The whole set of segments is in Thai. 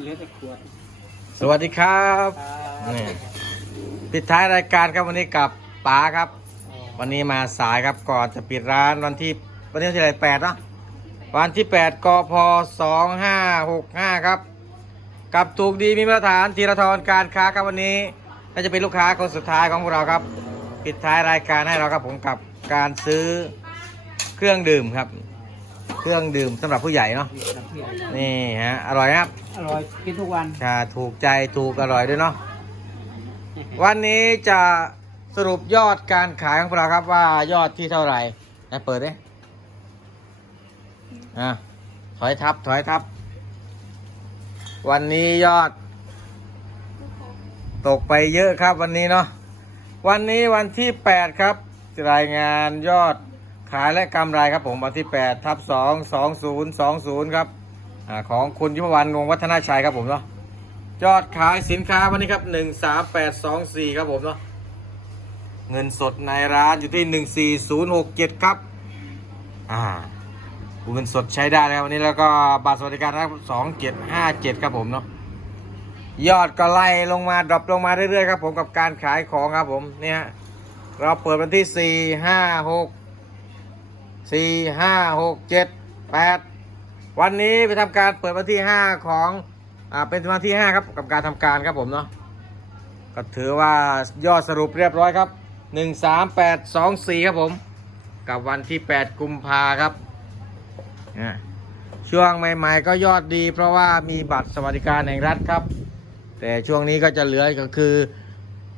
มันเหลือแต่ขวดสวัสดีครับครับนี่ปิดท้ายรายการครับวันนี้กับป๋าครับ วันนี้มาสายครับก่อนจะปิดร้านวันที่วันนี้วันที่อะไรแปดเนาะวันที่แปดกพสองห้าหกห้าครับ กับถูกดีมีมาตรฐานธีรทรการค้าครับวันนี้น่าจะเป็นลูกค้าคนสุดท้ายของพวกเราครับ ปิดท้ายรายการให้เราครับผมกับการซื้อเครื่องดื่มครับ เครื่องดื่มสำหรับผู้ใหญ่เนาะนี่ครับพี่นี่ฮะอร่อยครับ อร่อยกินทุกวันชาถูกใจถูกอร่อยด้วยเนาะวันนี้จะสรุปยอดการขายของพวกเราครับว่ายอดที่เท่าไหร่นะเปิดดิอะถอยทับถอยทับ วันนี้ยอด ตกไปเยอะครับวันนี้เนาะวันนี้วันที่ 8 ครับรายงานยอด ขายและกำไรครับผมวันที่8ทับ2 2020 ครับอของคุณยุพวรรณวงวัฒนาชัยครับผมเนาะยอดขายสินค้าวันนี้ครับหนึ่งสามแปดสองสี่ครับผมเนาะเงินสดในร้านอยู่ที่หนึ่งสี่ศูนย์หกเจ็ดครับอ่าเงินสดใช้ได้แล้ววันนี้แล้วก็บัตรสวัสดิการนะครับสองเจ็ดห้าเจ็ดครับผมเนาะยอดก็ไล่ลงมาดรอปลงมาเรื่อยๆครับผมกับการขายของครับผมเนี่ยเราเปิดวันที่สี่ห้าหก สี่ห้าหกเจ็ดแปดวันนี้ไปทำการเปิดวันที่ห้าของอ่าเป็นวันที่5ครับกับการทำการครับผมเนาะก็ถือว่ายอดสรุปเรียบร้อยครับ1 3 8 2 4ครับผม กับวันที่8กุมภาครับเนี่ยช่วงใหม่ๆก็ยอดดี เพราะว่ามีบัตรสวัสดิการแห่งรัฐครับ แต่ช่วงนี้ก็จะเหลือก็คือ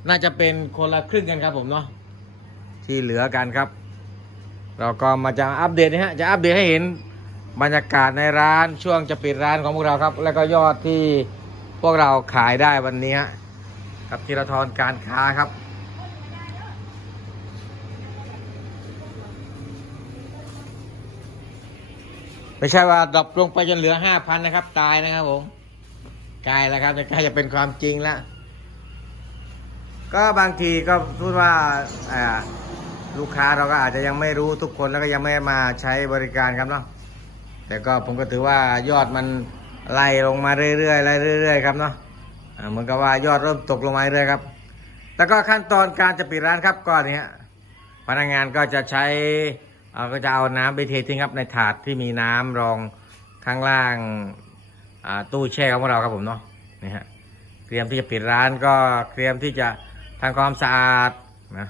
น่าจะเป็นคนละครึ่งกันครับผมเนาะที่เหลือกันครับ เราก็มาจะอัปเดตนะฮะจะอัปเดตให้เห็นบรรยากาศในร้านช่วงจะปิดร้านของพวกเราครับ แล้วก็ยอดที่พวกเราขายได้วันนี้ฮะกับธีรทรการค้าครับไม่ใช่ว่าดรอปลงไปจนเหลือห้าพันนะครับ ตายนะครับผมใกล้แล้วครับใกล้จะเป็นความจริงแล้ว ก็บางทีก็พูดว่าอ่า ลูกค้าเราก็อาจจะยังไม่รู้ทุกคนแล้วก็ยังไม่มาใช้บริการครับเนาะแต่ก็ผมก็ถือว่ายอดมันไล่ลงมาเรื่อยๆไล่เรื่อย ๆ ครับเนาะเหมือนกับว่ายอดเริ่มตกลงมาเรื่อยๆครับ แล้วก็ขั้นตอนการจะปิดร้านครับก็เนี้ยพนักงานก็จะใช้เอ่อก็จะเอาน้ำไปเททิ้งครับในถาดที่มีน้ำรองข้างล่างตู้แช่ของเราครับผมเนาะนี่ฮะเตรียมที่จะปิดร้านก็เตรียมที่จะทำความสะอาดนะ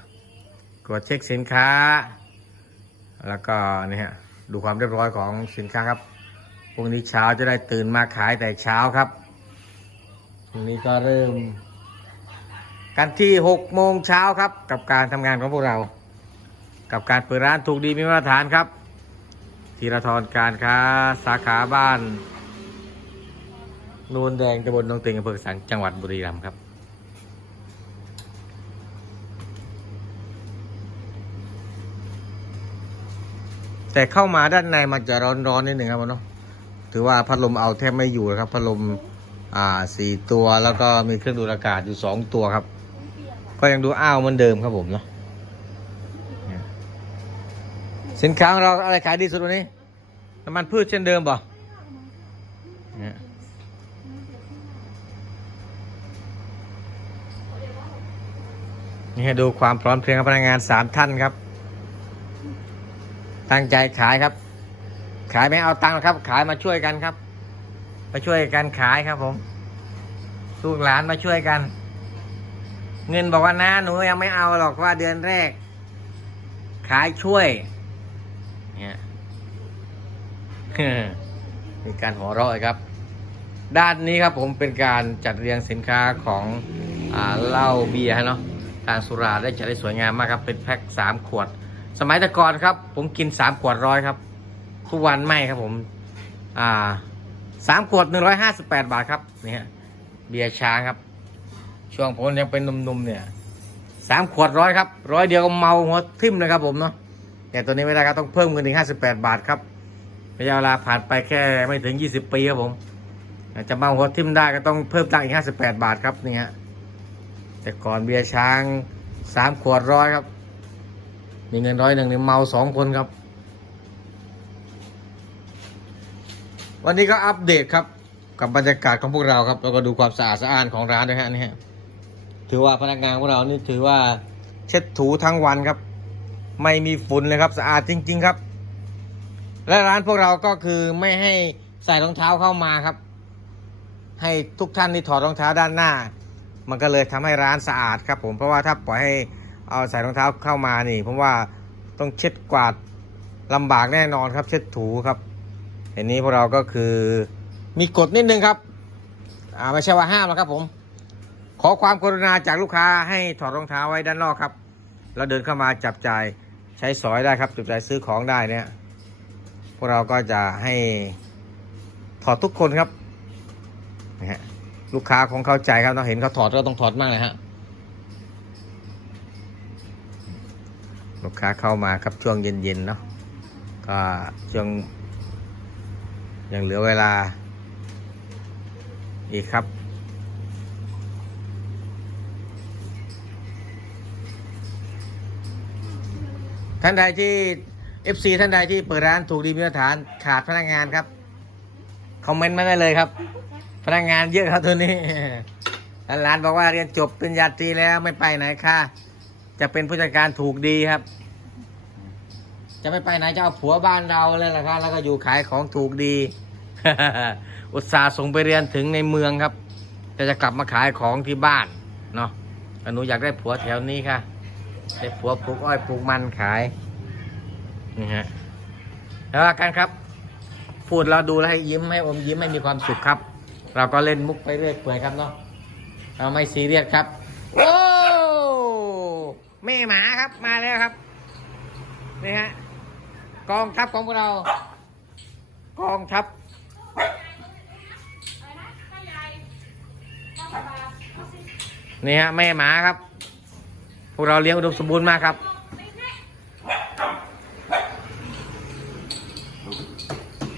ตรวจเช็คสินค้า แล้วก็นี่ฮะดูความเรียบร้อยของสินค้าครับพรุ่งนี้เช้าจะได้ตื่นมาขายแต่เช้าครับพรุ่งนี้ก็เริ่ม กันที่6โมงเช้าครับ กับการทำงานของพวกเรา กับการเปิดร้านถูกดีมีมาตรฐานครับธีรทรการค้าสาขาบ้านนูนแดงตำบลหนองติงอำเภอสังจังหวัดบุรีรัมย์ครับ แต่เข้ามาด้านในมันจะร้อนๆนิดหนึ่งครับผมเนาะถือว่าพัดลมเอาแทบไม่อยู่นะครับพัดลมอ่าสี่ตัวแล้วก็มีเครื่องดูดอากาศอยู่สองตัวครับ ก็ยังดูอ้าวเหมือนเดิมครับผมเนาะสินค้าของเราอะไรขายดีสุดวันนี้น้ำมันพืชเช่นเดิมป่เนี่ยดูความพร้อมเพรียงของพนักงานสามท่านครับ ตั้งใจขายครับ ขายไม่เอาตังค์หรอกครับ ขายมาช่วยกันครับ มาช่วยกันขายครับ ผมลูกหลานมาช่วยกัน เงินบอกว่านะหนูยังไม่เอาหรอกว่าเดือนแรก ขายช่วย เนี่ยมีการหัวเราะครับ ด้านนี้ครับผมเป็นการจัดเรียงสินค้าของอเหล้าเบียร์เนาะทางสุราได้จัดได้สวยงามมากครับ เป็นแพ็คสามขวด สมัยแต่ก่อนครับ ผมกินสามขวดร้อยครับ ทุกวันไม่ครับผม อ่าสามขวดหนึ่งร้อยห้าสิบแปดบาทครับนี่ฮะเบียร์ช้างครับ ช่วงผมยังเป็นหนุ่มๆเนี่ยสามขวดร้อยครับร้อยเดียวก็เมาหัวทิ่มเลยครับผมเนาะแต่ตัวนี้ไม่ได้ครับต้องเพิ่มเงินถึงห้าสิบแปดบาทครับระยะเวลาผ่านไปแค่ไม่ถึงยี่สิบปีครับผมจะเมาหัวทิ่มได้ก็ต้องเพิ่มตังค์อีกห้าสิบแปดบาทครับนี่ฮะแต่ก่อนเบียร์ช้างสามขวดร้อยครับ มีเงินร้อยหนึ่งนี่เมาสองคนครับ วันนี้ก็อัปเดตครับ กับบรรยากาศของพวกเราครับ แล้วก็ดูความสะอาดสะอ้านของร้านด้วยฮะนี่ฮะถือว่าพนักงานของเรานี่ถือว่าเช็ดถูทั้งวันครับ ไม่มีฝุ่นเลยครับสะอาดจริง ๆครับ และร้านพวกเราก็คือไม่ให้ใส่รองเท้าเข้ามาครับ ให้ทุกท่านที่ถอดรองเท้าด้านหน้า มันก็เลยทำให้ร้านสะอาดครับผมเพราะว่าถ้าปล่อยให้ เอาใส่รองเท้าเข้ามานี่ผมว่าต้องเช็ดกวาดลำบากแน่นอนครับ เช็ดถูครับเห็นนี้พวกเราก็คือมีกฎนิดนึงครับอ่าไม่ใช่ว่าห้ามนะครับผม ขอความกรุณาจากลูกค้าให้ถอดรองเท้าไว้ด้านนอกครับแล้วเดินเข้ามาจับจ่ายใช้สอยได้ครับจับจ่ายซื้อของได้เนี่ยพวกเราก็จะให้ถอดทุกคนครับนะฮะลูกค้าคงเข้าใจครับเราเห็นเขาถอดก็ต้องถอดมากเลยฮะ ลูกค้าเข้ามาครับช่วงเย็นๆเนาะก็ช่วงยังเหลือเวลา อีกครับ ท่านใดที่ FC ท่านใดที่เปิดร้านถูกดีมีมาตรฐานขาดพนักงานครับ คอมเมนต์มาได้เลยครับ พนักงานเยอะครับตัวนี้ท่ร้านบอกว่าเรียนจบปริญญาตรีแล้วไม่ไปไหนค่ะ จะเป็นผู้จัดการถูกดีครับ จะไม่ไปไหนจะเอาผัวบ้านเราเลยล่ะครับ แล้วก็อยู่ขายของถูกดี อุตส่าห์ส่งไปเรียนถึงในเมืองครับ แต่จะกลับมาขายของที่บ้านเนาะหนูอยากได้ผัวแถวนี้ค่ะได้ผัวปลูกอ้อยปลูกมันขายนี่ฮะแล้วกันครับ พูดเราดูแล้วให้ยิ้มให้อมยิ้มให้มีความสุขครับ เราก็เล่นมุกไปเรื่อยเปื่อยครับเนาะเราไม่ซีเรียสครับโอ้ แม่หมาครับมาแล้วครับนี่ฮะกองทัพของพวกเรา กองทัพนี่ฮะแม่หมาครับ พวกเราเลี้ยงอุดมสมบูรณ์มากครับ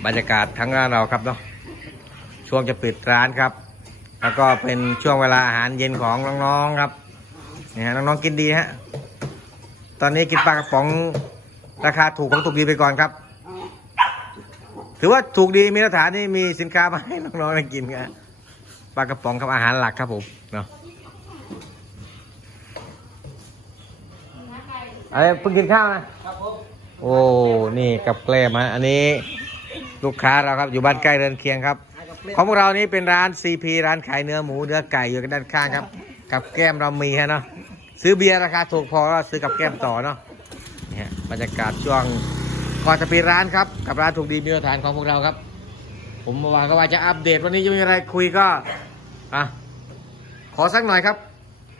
บรรยากาศทั้งร้านเราครับเนาะช่วงจะปิดร้านครับ แล้วก็เป็นช่วงเวลาอาหารเย็นของน้องๆครับ นี่ฮะน้องๆกินดีฮะ ตอนนี้กินปลากระป๋องราคาถูกของถูกดีไปก่อนครับ ถือว่าถูกดีมีมาตรฐานนี่มีสินค้ามาให้น้องๆได้กินครับปลากระป๋องครับอาหารหลักครับผมเนาะอะไรเพิ่งกินข้าวนะโอ้นี่กับแกล้มฮะอันนี้ลูกค้าเราครับอยู่บ้านใกล้เรือนเคียงครับ ของพวกเรานี้เป็นร้าน CP ร้านขายเนื้อหมูเนื้อไก่อยู่กันด้านข้างครับ กับแก้มเรามีฮะเนาะซื้อเบียร์ราคาถูกพอแล้วซื้อกับแก้มต่อเนาะนี่ฮะบรรยากาศช่วงก่อนจะปิดร้านครับ กับร้านถูกดีมีมาตรฐานของพวกเราครับ ผมเมื่อวานก็ว่าจะอัปเดตวันนี้จะมีอะไรคุยก็อะขอสักหน่อยครับ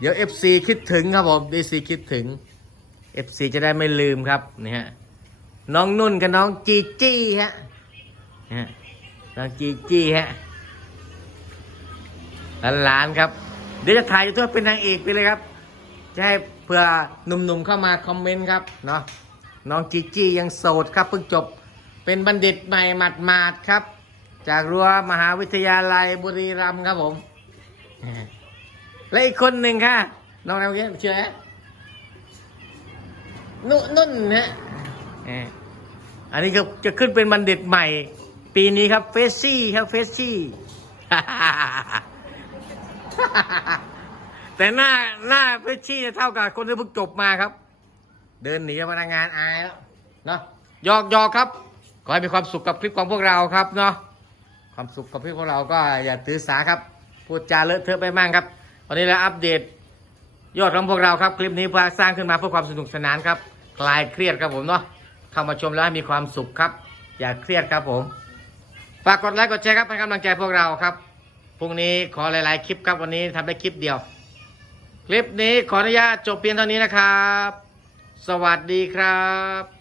เดี๋ยว FC คิดถึงครับผม DC คิดถึง FC จะได้ไม่ลืมครับนี่ฮะน้องนุ่นกับน้องจีจี้ฮะฮะน้องจีจี้ฮะหลานๆครับ เดี๋ยวจะถ่ายตัวเป็นนางเอกไปเลยครับ จะให้เพื่อหนุ่มๆเข้ามาคอมเมนต์ครับเนาะน้องจีจี้ยังโสดครับเพิ่งจบเป็นบัณฑิตใหม่หมาดๆครับ จากรั้วมหาวิทยาลัยบุรีรัมย์ครับผม และอีกคนหนึ่งค่ะ น้องอะไรเมื่อกี้ชื่ออะไรนุ่นนุ่นฮะอันนี้ก็จะขึ้นเป็นบัณฑิตใหม่ ปีนี้ครับเฟสซี่ครับเฟสซี่ แต่หน้าหน้าเฟสซี่จะเท่ากับคนที่เพิ่งจบมาครับ เดินหนีพนักงานอายแล้วเนาะหยอกหยอกครับ ขอให้มีความสุขกับคลิปของพวกเราครับเนาะความสุขกับคลิปของเราก็อย่าถือสาครับพูดจาเลอะเทอะไปมั่งครับวันนี้เราอัปเดต ยอดของพวกเราครับคลิปนี้เพื่อสร้างขึ้นมาเพื่อความสนุกสนานครับ คลายเครียดครับผมเนาะเข้ามาชมแล้วให้มีความสุขครับ อย่าเครียดครับผมฝากกดไลค์กดแชร์ครับเป็นกำลังใจพวกเราครับ พรุ่งนี้ขอหลาย ๆ คลิปครับวันนี้ทำได้คลิปเดียว คลิปนี้ขออนุญาตจบเพียงเท่านี้นะครับ สวัสดีครับ